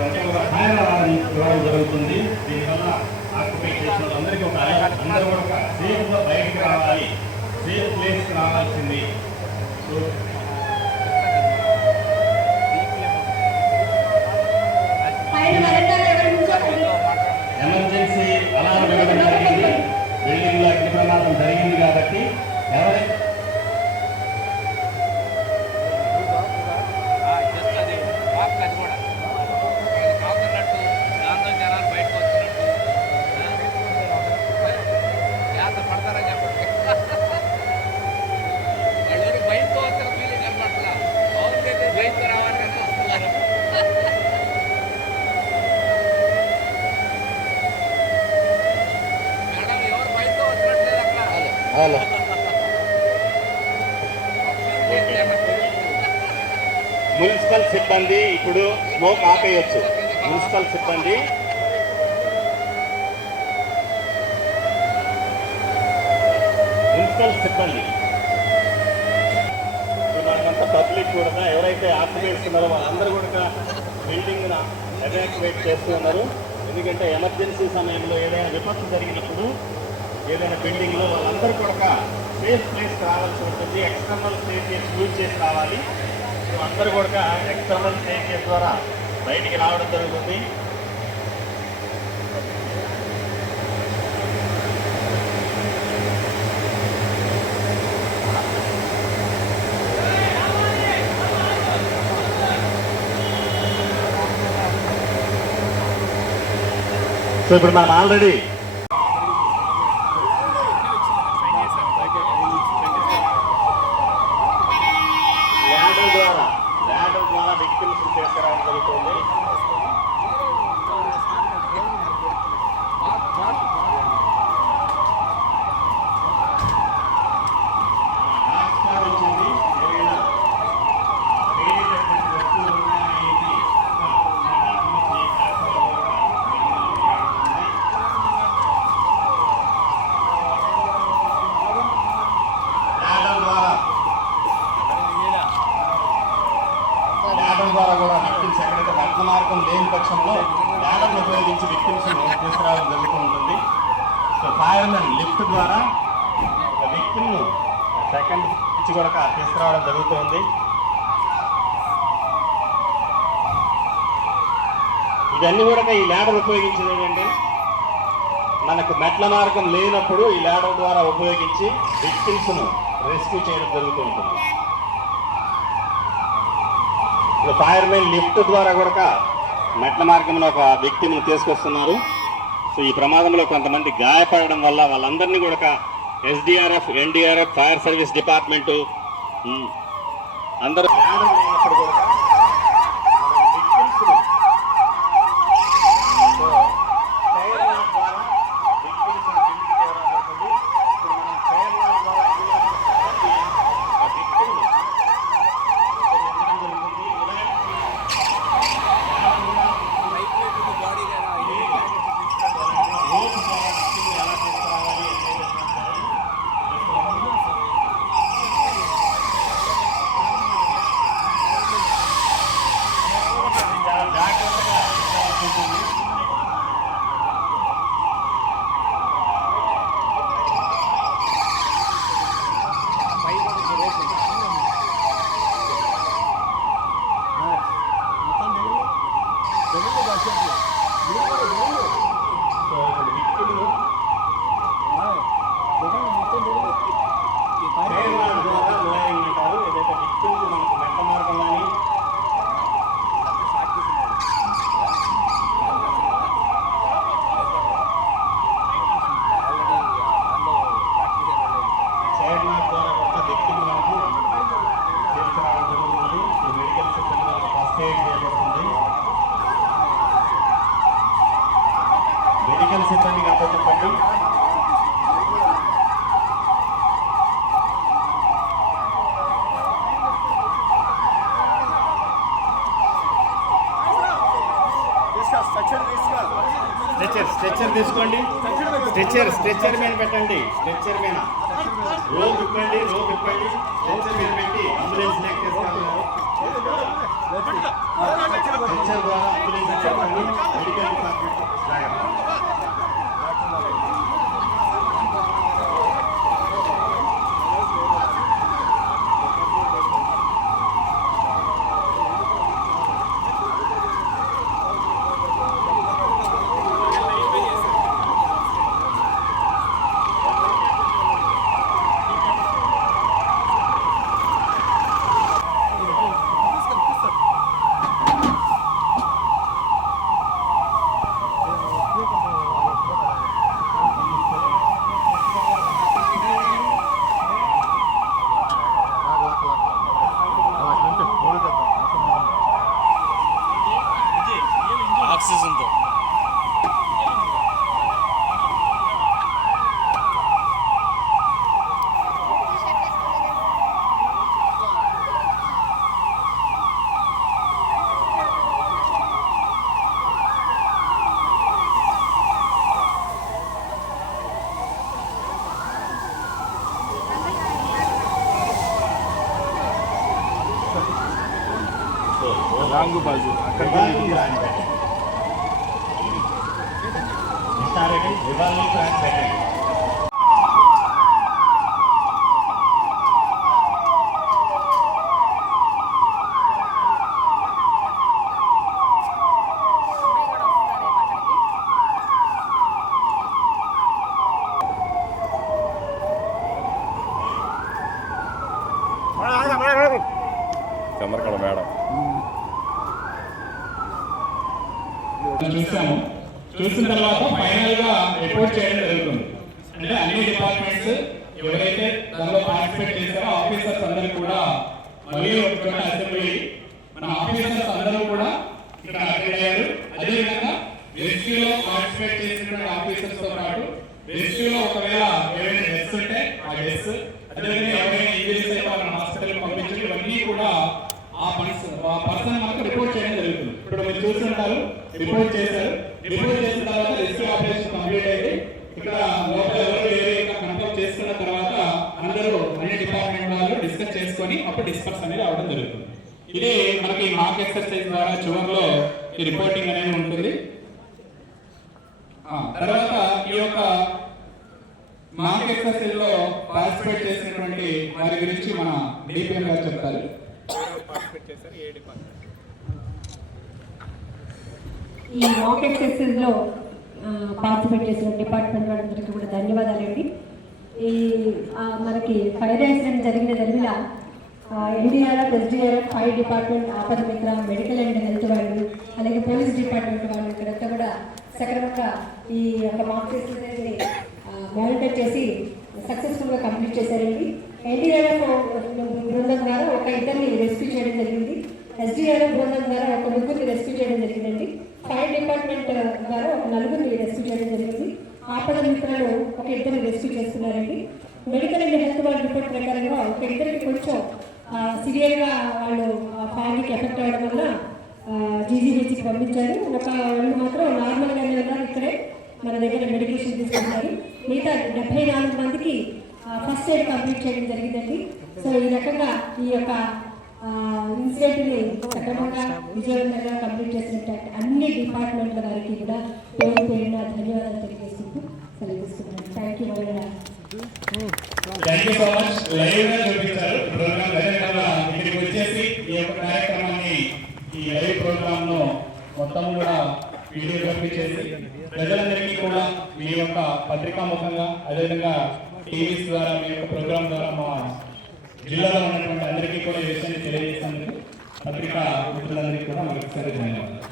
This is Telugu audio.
ఒక ఇవ్వడం జరుగుతుంది దీనివల్ల ఆక్యుపై చేసిన వాళ్ళందరికీ ఒక అందరూ కూడా ఒక సేఫ్గా బయటకు రావాలి సేఫ్ ప్లేస్కి రావాల్సింది. సో మున్సిపల్ సిబ్బంది ఇప్పుడు స్మోక్ ఆపేయచ్చు. మున్సిపల్ సిబ్బంది. మున్సిపల్ సిబ్బంది. ఇప్పుడు పబ్లిక్ కూడా ఎవరైతే ఆక్యుపేట్స్ ఉన్నారో వాళ్ళందరూ కూడా బిల్డింగ్ ఎవాక్యువేట్ చేస్తూ ఉన్నారు. ఎందుకంటే ఎమర్జెన్సీ సమయంలో ఏదైనా విపత్తు జరిగినప్పుడు ఏదైనా బిల్డింగ్లో వాళ్ళందరూ కూడా సేఫ్ ప్లేస్ రావాల్సి ఉంటుంది. ఎక్స్టర్నల్ స్టేజెస్ యూజ్ చేసి రావాలి. అందరూ కూడా ఎక్స్టర్నల్ స్టేజెస్ ద్వారా బయటికి రావడం జరుగుతుంది. సో ఇప్పుడు మనం ఆల్రెడీ ల్యాడర్ ద్వారా ల్యాడర్ ద్వారా విక్టిమ్స్ తీసుకురావడం జరుగుతుంది హాట్స్పాట్ వచ్చింది ఏమైనా వేరేటటువంటి వస్తువులు ఉన్నాయా ఏంటి ల్యాడర్ ద్వారా ల్యాడర్ ద్వారా కూడా విక్టిమ్స్ ఎక్కడైతే రక్త మార్గం లేని పక్షంలో ల్యాడర్ను ఉపయోగించి విక్టిమ్స్ తీసుకురావడం జరుగుతూ ఉంటుంది సో లిఫ్ట్ ద్వారా ఒక సెకండ్ ఇచ్చి కూడా తీసుకురావడం జరుగుతుంది. ఇవన్నీ కూడా ఈ ల్యాడర్ ఉపయోగించేది ఏంటంటే మనకు మెట్ల మార్గం లేనప్పుడు ఈ ల్యాడర్ ద్వారా ఉపయోగించి విక్టిమ్స్ను రెస్క్యూ చేయడం జరుగుతూ ఉంటుంది ఇప్పుడు ఫైర్మెన్ లిఫ్ట్ ద్వారా కూడా మెట్ల మార్గంలో ఒక వ్యక్తిని తీసుకొస్తున్నారు. సో ఈ ప్రమాదంలో కొంతమంది గాయపడడం వల్ల వాళ్ళందరినీ కూడా SDRF NDRF fire service department అందరూ ల్యాడర్ లేనప్పుడు కూడా మనం victims ను సో ఫైర్ లాక్ ద్వారా victims ను కిందికి తేవడం జరుగుతుంది. ఇప్పుడు మనం ఫైర్ లాక్ ద్వారా ఇలాంటి ఒక victim ను ఎత్తడం జరుగుతుంది. ఇలాంటి బాడీ రోడ్డు ద్వారా victim ని ఎలా తీసుకురావాలి అనేది చాలా జాగ్రత్తగా తీసుకోవాల్సి ఉంటుంది. సో ఇప్పుడు victim-ను ఫైర్ లాక్ ద్వారా లోయింగ్ అంటారు ఏదైతే victim కు మనకు మెట్ట మార్గం కానీ ఫైర్ లాక్ ద్వారా కూడా victim మనకు తీసుకురావడం జరుగుతుంది ఈ మెడికల్ సిబ్బంది మనకు ఫస్ట్ ఎయిడ్ చేయబడుతుంది మెడికల్ సిబ్బందికి అంతా చెప్పండి స్ట్రెచ్చర్ తీసుకోండి. స్ట్రెచ్చర్ స్ట్రెచ్చర్ మీద పెట్టండి. స్ట్రెచ్చర్ మీద. రోప్ ఇప్పండి రోప్ ఇప్పండి. స్ట్రెచ్చర్ మీద పెట్టి అంబులెన్స్ లెక్క తీసుకెళ్తున్నారు హెచ్ఆర్ ద్వారా అంబులెన్స్ చెప్పండి మెడికల్ డిపార్ట్మెంట్ జాగ్రత్త ఆక్సిజన్తో రాంగు బాజు. పెట్టండి చంద్రకళ మేడం. చూసాము. చూసిన తర్వాత ఫైనల్గా రిపోర్ట్ చేయడం జరుగుతుంది. అంటే అన్ని డిపార్ట్మెంట్స్ ఎవరైతే దానిలో పార్టిసిపేట్ చేశారో ఆఫీసర్స్ అందరూ కూడా మళ్ళీ ఒక చోట అసెంబ్లీ మన ఆఫీసర్స్ అందరూ కూడా ఇక్కడ అటెండ్ అయ్యారు. అదేవిధంగా రెస్క్యూలో పార్టిసిపేట్ చేసినటువంటి ఆఫీసర్స్తో పాటు రెస్క్యూలో ఒకవేళ ఏవైనా డెత్స్ ఉంటే ఆ డెత్స్ అదేవిధంగా ఎవరైనా ఇంజరీస్ అయితే వాళ్ళని హాస్పిటల్ పంపించడం. ఇవన్నీ కూడా ఆ పర్సన్ ఆ పర్సన్ మనకు రిపోర్ట్ చేయడం జరుగుతుంది ఇప్పుడు రిపోర్ట్ చేశారు రిపోర్ట్ చేసిన తర్వాత రెస్క్యూ ఆపరేషన్ కంప్లీట్ అయింది ఇక్కడ లోపల ఎవరు కన్ఫర్మ్ చేసుకున్న తర్వాత అందరూ అన్ని డిపార్ట్మెంట్ వాళ్ళు డిస్కస్ చేసుకొని అప్పుడు డిస్కస్ అనేది అవడం జరుగుతుంది. ఇది మనకి మాక్ ఎక్సర్సైజ్ ద్వారా చివరిలో ఈ రిపోర్టింగ్ అనేది ఉంటుంది. తర్వాత ఈ యొక్క మాక్ ఎక్సర్సైజ్లో పార్టిసిపేట్ చేసినటువంటి వారి గురించి మన డిపిఎం గారు చెప్తారు. ఈ మాక్ ఎక్సర్సైజ్లో పార్టిసిపేట్ చేసిన డిపార్ట్మెంట్ వాళ్ళందరికీ కూడా ధన్యవాదాలండి. ఈ మనకి ఫైర్ యాక్సిడెంట్ జరిగిన దరిమిల NDRF SDRF fire department Aapda Mitra medical and health వాళ్ళు అలాగే పోలీస్ డిపార్ట్మెంట్ వాళ్ళు ఇక్కడంతా కూడా సక్రమంగా ఈ యొక్క మాక్ ఎక్సర్సైజ్ని మానిటర్ చేసి సక్సెస్ఫుల్గా కంప్లీట్ చేశారండి. ఎన్డీఆర్ఎఫ్ బృందం ద్వారా ఒక ఇద్దరిని రెస్క్యూ చేయడం జరిగింది ఎస్డీఆర్ఎఫ్ బృందం ద్వారా ఒక ముగ్గురిని రెస్క్యూ చేయడం జరిగిందండి ఫైర్ డిపార్ట్మెంట్ ద్వారా ఒక నలుగురిని రెస్క్యూ చేయడం జరిగింది. ఆపద మిత్రులు ఒక ఇద్దరిని రెస్క్యూ చేస్తున్నారండి. మెడికల్ అండ్ హెల్త్ వాళ్ళ రిపోర్ట్ ప్రకారంగా ఒక ఇద్దరికి కొంచెం సివియర్గా వాళ్ళు ఫ్యామిలీకి ఎఫెక్ట్ అవ్వడం వల్ల జీజీహెచ్కి పంపించారు. ఒక వాళ్ళు మాత్రం నార్మల్గానే ఉన్నారు ఇక్కడే. మన దగ్గర మెడికేషన్ తీసుకుంటున్నారు. మిగతా డెబ్బై నాలుగు మందికి ఫస్ట్ ఎయిడ్ కంప్లీట్ చేయడం జరిగిందండి. సో ఈ రకంగా ఈ యొక్క ఇన్సిడెంట్ని సక్రమంగా విజయవంతంగా కంప్లీట్ చేసినట్టు అన్ని డిపార్ట్మెంట్ల వారికి కూడా పేరు పేరున ధన్యవాదాలు తెలియజేసుకుంటూ సెలవిస్తున్నాను. Thank you very much thank you so much లైవ్గా చూపించారు. ప్రోగ్రామ్ లైవ్గా ఇక్కడికి వచ్చేసి ఈ యొక్క కార్యక్రమాన్ని ఈ లైవ్ ప్రోగ్రామ్ను మొత్తం కూడా వీడియోగ్రఫీ చేసి ప్రజలందరికీ కూడా మీ యొక్క పత్రికా ముఖంగా అదేవిధంగా టీవీస్ ద్వారా మీ యొక్క ప్రోగ్రామ్ ద్వారా మా జిల్లాలో ఉన్నటువంటి అందరికీ కూడా ఈ విషయాన్ని తెలియజేసినందుకు పత్రికా మిత్రులందరికీ కూడా మరొకసారి ధన్యవాదాలు.